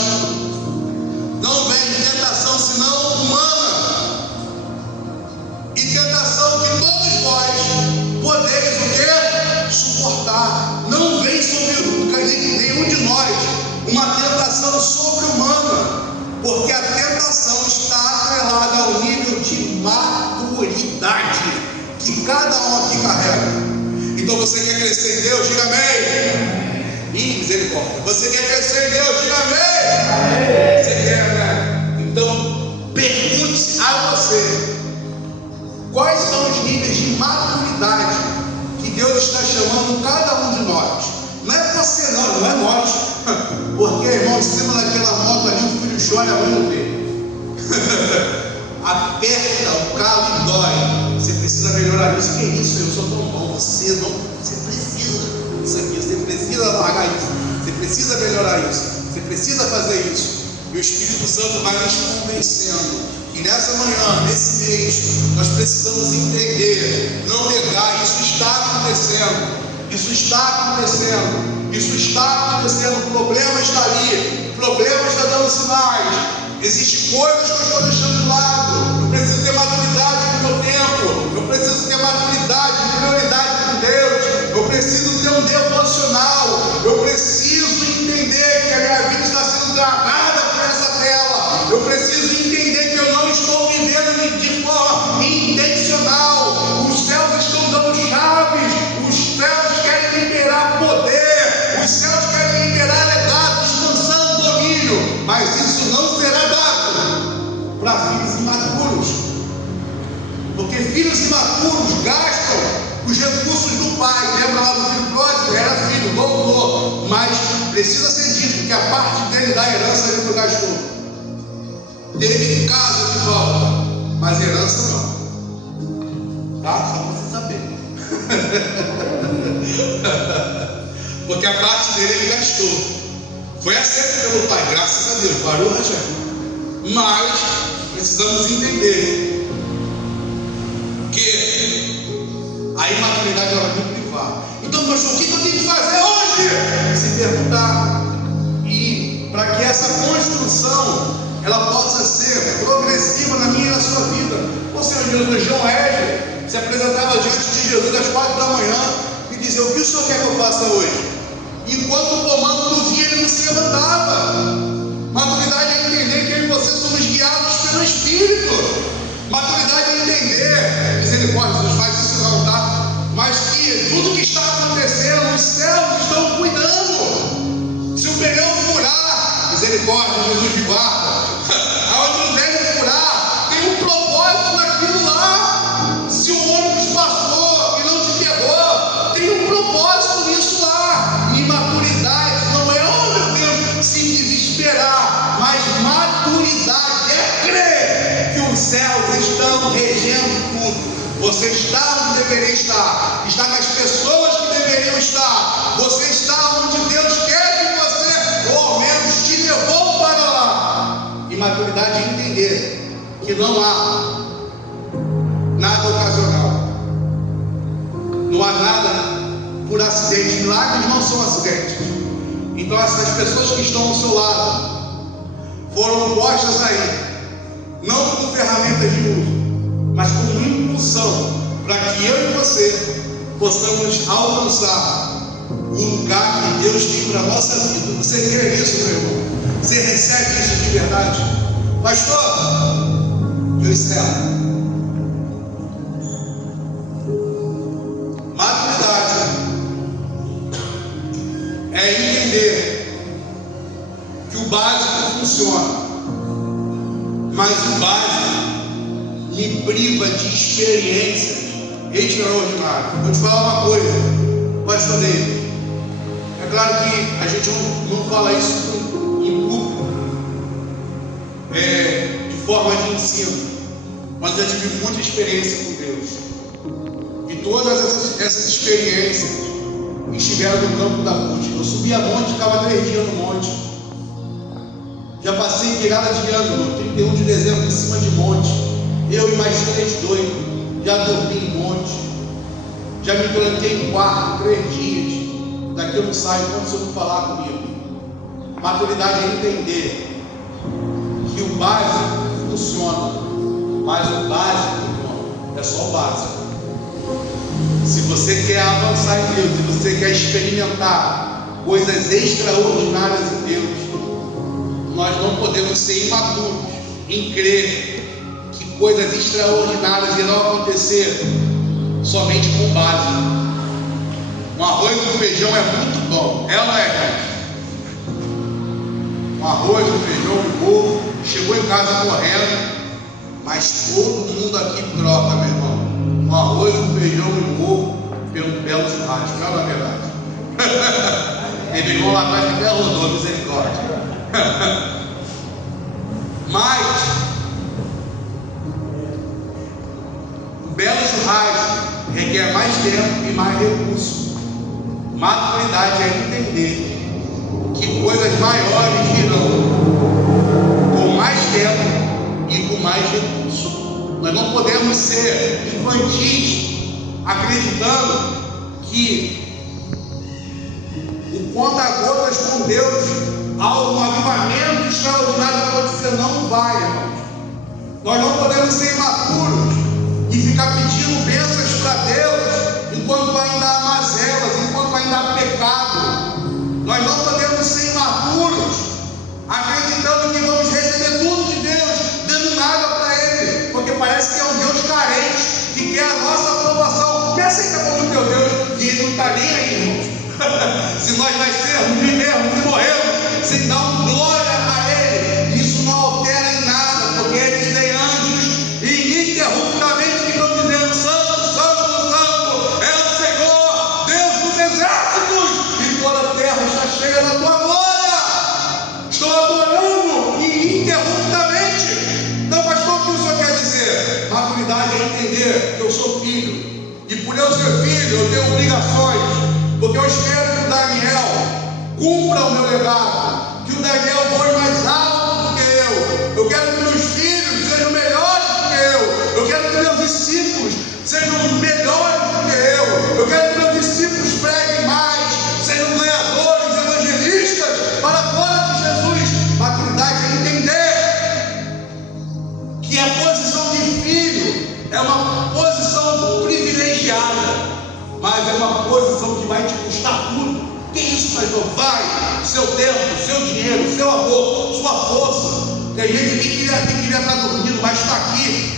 não vem tentação senão humana, e tentação que todos vós podeis o quê? Suportar. Não vem sobre nenhum de nós uma tentação sobre-humana, porque a tentação está atrelada ao nível de maturidade que cada um aqui carrega. Então você quer crescer em Deus? Diga amém. e misericórdia. Você quer crescer em Deus? Diga amém. Você quer, né? Então, pergunte-se a você: quais são os níveis de maturidade que Deus está chamando cada um de nós? Não é você não é nós. Porque, irmão, em cima daquela moto ali, o filho chora, a mãe não vê. Aperta o calo e dói. Você precisa melhorar isso. Que isso? Eu sou tão bom. Você precisa isso aqui. Você precisa largar isso. Você precisa melhorar isso. Você precisa fazer isso. E o Espírito Santo vai nos convencendo. E nessa manhã, nesse mês, nós precisamos entender, não negar. Isso está acontecendo. Isso está acontecendo. Isso está acontecendo. O problema está ali. O problema está dando sinais. Existem coisas que eu estou deixando de lado. Eu preciso ter maturidade no meu tempo. Eu preciso ter maturidade, prioridade com Deus. Eu preciso ter um devocional. Eu preciso entender que a minha vida está sendo travada por essa tela. Eu preciso entender que eu não estou vivendo de forma intencional. Os céus estão dando chaves. Os céus querem liberar poder. Os céus querem liberar legado, expansão, domínio. Mas isso não será dado para filhos imaturos. Porque filhos imaturos gastam os recursos do pai. Lembra lá do filho pródigo? Era filho, voltou. Mas precisa ser dito que a parte dele da herança ele não gastou. Teve casa de volta, mas herança não. Tá? Só para você saber. Porque a parte dele ele gastou. Foi aceito pelo pai, graças a Deus. Parou, Rachel? Mas precisamos entender que a imaturidade ela vai me privar. Então, pastor, o que eu tenho que fazer hoje? Se perguntar. E para que essa construção ela possa ser progressiva na minha e na sua vida. O Senhor Jesus, João Wesley, se apresentava diante de Jesus às 4 da manhã e dizia: o que o Senhor quer que eu faça hoje? Enquanto o comando não vinha, ele não se levantava. Maturidade é entender que eu e você somos guiados pelo Espírito. Maturidade é entender, misericórdia, Jesus faz isso não, tá? Mas que tudo que está acontecendo, os céus estão cuidando. Se o pneu furar, misericórdia, Jesus de guarda. Aonde não deve furar, tem um propósito naquilo lá. Se o ônibus passou e não te pegou, tem um propósito nisso lá. E maturidade não é, oh meu Deus, se desesperar, mas maturidade é crer que os céus estão regendo tudo. Você está onde deveria estar, está com as pessoas que deveriam estar, você está onde Deus quer que você, ou ao menos te levou para lá. E maturidade é entender que não há nada ocasional, não há nada por acidente. Milagres não são acidentes. Então essas pessoas que estão ao seu lado foram postas aí, não como ferramentas de uso, mas como impulsão, para que eu e você possamos alcançar o lugar que Deus tem para a nossa vida. Você crê nisso, meu irmão? Você recebe isso de verdade? Pastor, eu encerro. Maturidade é entender que o básico funciona, mas o básico me priva de experiências extraordinárias. Vou te falar uma coisa, pastor David. É claro que a gente não fala isso em público, de forma de ensino, mas eu tive muita experiência com Deus. E todas essas experiências estiveram no campo da monte. Eu subia a monte, ficava 3 dias no monte. Já passei virada de ano, 31 de dezembro, em cima de monte. Eu e mais 3 doidos. Já dormi em monte. Já me tranquei em quarto 3 dias. Daqui eu não saio quando o Senhor não falar comigo. Maturidade é entender que o básico funciona, mas o básico, irmão, é só o básico. Se você quer avançar em Deus, se você quer experimentar coisas extraordinárias em Deus, nós não podemos ser imaturos em crer que coisas extraordinárias irão acontecer somente com base. Um arroz com feijão é muito bom. É ou não é, gente? Um arroz, um feijão, um ovo. Chegou em casa correndo. Mas todo mundo aqui troca, meu irmão. Um arroz, um feijão e um ovo pelo belo churrasco. Não é na verdade? Ele ligou lá atrás até rodou, misericórdia. Mas um belo churrasco requer mais tempo e mais recursos. Maturidade é entender que coisas maiores virão com mais tempo e com mais recursos. Nós não podemos ser infantis acreditando que o conta-gotas com Deus, um avivamento extraordinário vai acontecer. Não vai, irmãos. Nós não podemos ser imaturos e ficar pedindo bênçãos para Deus enquanto ainda há mazelas, enquanto ainda há pecado. Nós não podemos ser imaturos acreditando que vamos receber tudo de Deus, dando nada para Ele, porque parece que é um Deus carente que quer a nossa aprovação. Pensa que é bom do teu Deus e Ele não está nem aí, irmãos. Se nós nascermos, vivermos e morrermos sem dar glória a Ele, isso não altera em nada, porque eles têm anjos e ininterruptamente ficam dizendo: Santo, Santo, Santo é o Senhor, Deus dos exércitos, e toda a terra está cheia da tua glória. Estou adorando ininterruptamente. Então, pastor, o que o senhor quer dizer? Maturidade é entender que eu sou filho, e por eu ser filho, eu tenho obrigações. Porque eu espero que o Daniel cumpra o meu legado, que o Daniel voe mais alto do que eu. Eu quero que meus filhos sejam melhores do que eu quero que meus discípulos sejam melhores do que eu quero que meus discípulos preguem mais, sejam ganhadores, evangelistas para a glória de Jesus. Maturidade é entender que a posição de filho é uma posição privilegiada, mas é uma posição que vai te custar tudo. Que isso, pastor? Vai, seu tempo, seu dinheiro, seu amor, sua força. Tem gente que queria estar dormindo, mas está aqui.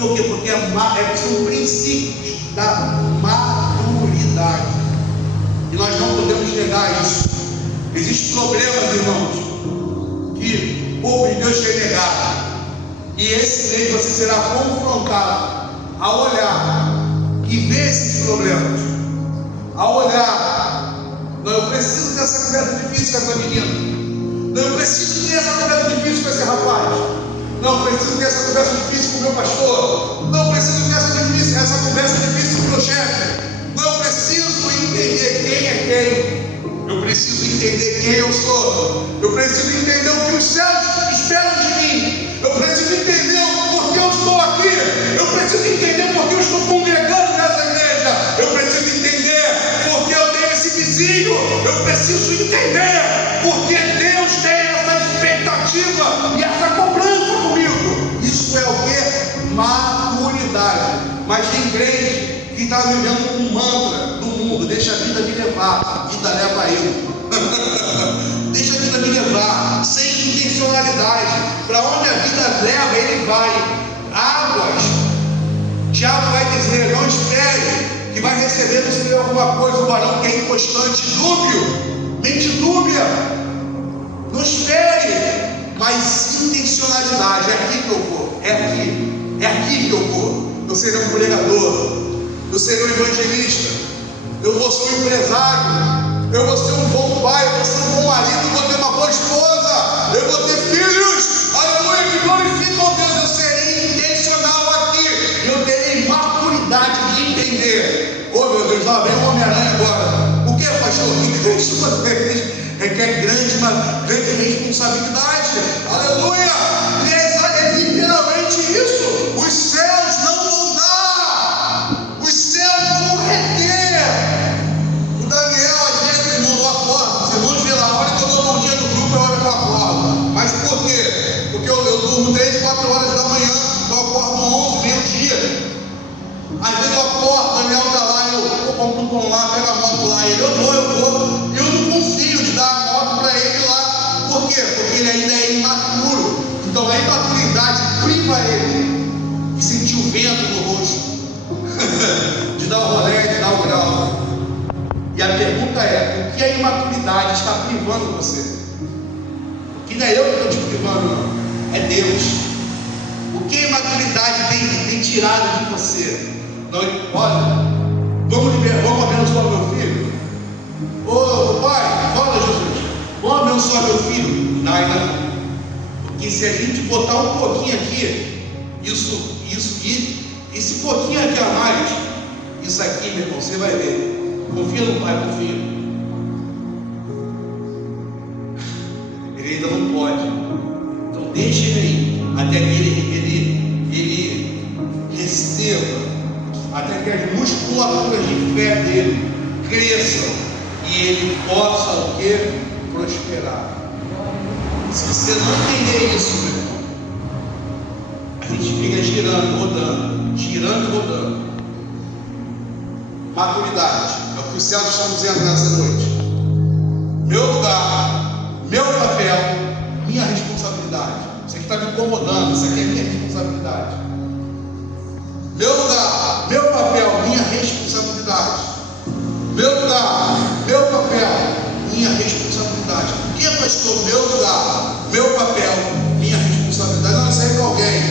Por quê? Porque são princípios da maturidade. E nós não podemos negar isso. Existem problemas, irmãos, que o povo de Deus quer negar. E esse mês você será confrontado a olhar e ver esses problemas, ao olhar: não, eu preciso dessa conversa difícil com essa menina, não, eu preciso ter essa conversa difícil com esse rapaz, não, eu preciso ter essa conversa difícil com o meu pastor, não, eu preciso ter essa conversa difícil com o meu chefe, não, eu preciso entender quem é quem, eu preciso entender quem eu sou, eu preciso entender o que os céus esperam de mim, eu preciso entender por que eu estou aqui, eu preciso entender por que eu estou congregando nessa igreja, eu preciso entender por que eu tenho esse vizinho, eu preciso entender por que Deus tem essa expectativa e essa cobrança comigo. Isso é o que? Maturidade. Mas tem crente que está vivendo um mantra do mundo: deixa a vida me levar, a vida leva eu. Deixa a vida me levar, sem intencionalidade. Para onde a vida leva, ele vai. Águas, Tiago vai dizer: não espere que vai receber do Senhor alguma coisa. O varão que é inconstante, dúbio, mente dúbia. Não espere, mas intencionalidade. É aqui que eu vou, é aqui que eu vou. Eu serei um pregador, eu serei um evangelista, eu vou ser um empresário, eu vou ser um bom pai, eu vou ser um bom marido, eu vou ter uma boa esposa, eu vou ter filhos, aleluia, que glorificam a Deus. Eu serei intencional aqui, eu terei maturidade de entender. Oh meu Deus, lá vem o Homem-Aranha agora. O que, pastor? Igreja de vocês requer grande responsabilidade, aleluia, e é literalmente isso. Os céus não vão dar, os céus vão reter. O Daniel, às vezes, irmão, não acorda. Os irmãos vê lá, hora que eu dou bom dia no grupo, é a hora que eu acordo. Mas por quê? Porque eu durmo 3, 4 horas da manhã, eu acordo 11, meio-dia. Às vezes eu acordo, o Daniel está lá, eu compro um pão lá, pego a moto lá, ele, eu vou, e eu não confio de dar a moto para ele lá. Por quê? Porque ele ainda é imaturo. Então a imaturidade priva ele de sentir o vento no rosto, de dar o rolê, de dar o grau. E E a pergunta é: o que a imaturidade está privando você? Que não é eu que estou te privando, não, é Deus. O que a imaturidade tem tirado de você? Não, olha, vamos abençoar meu filho. Ô pai, olha Jesus, vamos abençoar meu filho. Não, ainda não. Porque se a gente botar um pouquinho aqui, esse pouquinho aqui a mais, isso aqui, meu irmão, você vai ver. Confia no pai, confia. Ele ainda não pode. Então deixa ele aí, até que ele receba, até que as musculaturas de fé dele cresçam e ele possa o que? Prosperar. Se você não entender isso, meu irmão, a gente fica girando e rodando. Maturidade é o que os céus estão dizendo nessa noite. Meu lugar, meu papel, minha responsabilidade. Isso aqui está me incomodando, isso aqui é minha responsabilidade. Meu lugar, meu papel, minha responsabilidade. Meu lugar, meu papel, minha responsabilidade. Por que, pastor? Meu lugar, meu papel, minha responsabilidade. Não, isso aí com alguém.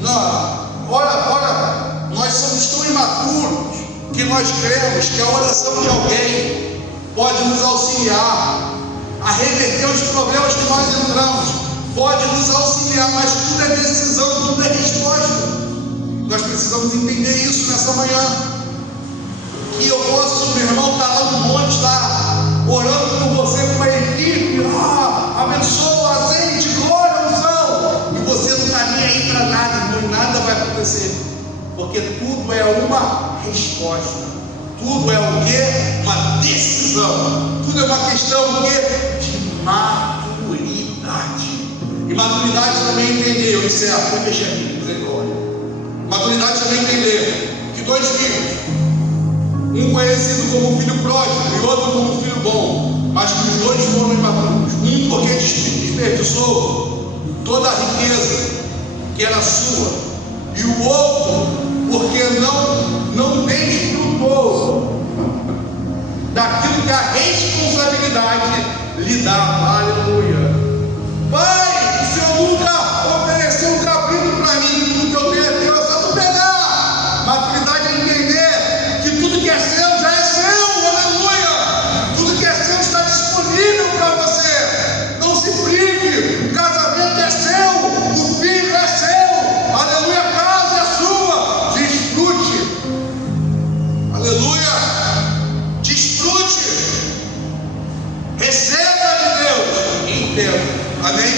Não, ora, nós somos tão imaturos que nós cremos que a oração de alguém pode nos auxiliar a reverter os problemas que nós entramos, pode nos auxiliar, mas tudo é decisão, tudo é resposta. Nós precisamos entender isso nessa manhã. Que eu posso, meu irmão, estar lá no monte, lá, orando por você, com uma equipe, abençoa, azeite, glória, unção, e você não está nem aí para nada, irmão, nada vai acontecer, porque tudo é uma resposta, tudo é o que? Uma decisão, tudo é uma questão o que? De maturidade. E maturidade também é entender, eu encerro, vou fechar aqui, misericórdia. Maturidade também é entender que dois filhos, um conhecido como filho pródigo e outro como filho bom, mas que os dois foram imaturos. Um porque desperdiçou toda a riqueza que era sua, e o outro porque não desfrutou daquilo que a responsabilidade lhe dá. Aleluia. Pai, o Senhor nunca ofereceu um cabrito para mim, tudo que eu tenho é teu, é só tu pegar. Maturidade é entender que tudo que é seu já é seu, aleluia. Tudo que é seu está disponível para você. Não se prive, o casamento é seu, o filho é seu, aleluia, a casa é sua. Desfrute, aleluia, desfrute, receba de Deus e entenda. Amém?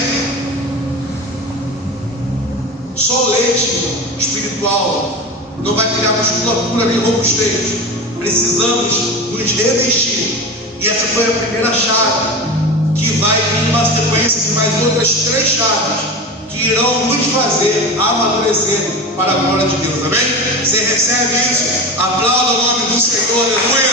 Só o leite espiritual não vai criar musculatura nem robustez. Precisamos nos revestir. E essa foi a primeira chave, que vai vir uma sequência de mais outras 3 chaves que irão nos fazer amadurecer para a glória de Deus. Amém? Você recebe isso? Aplauda o nome do Senhor. Aleluia.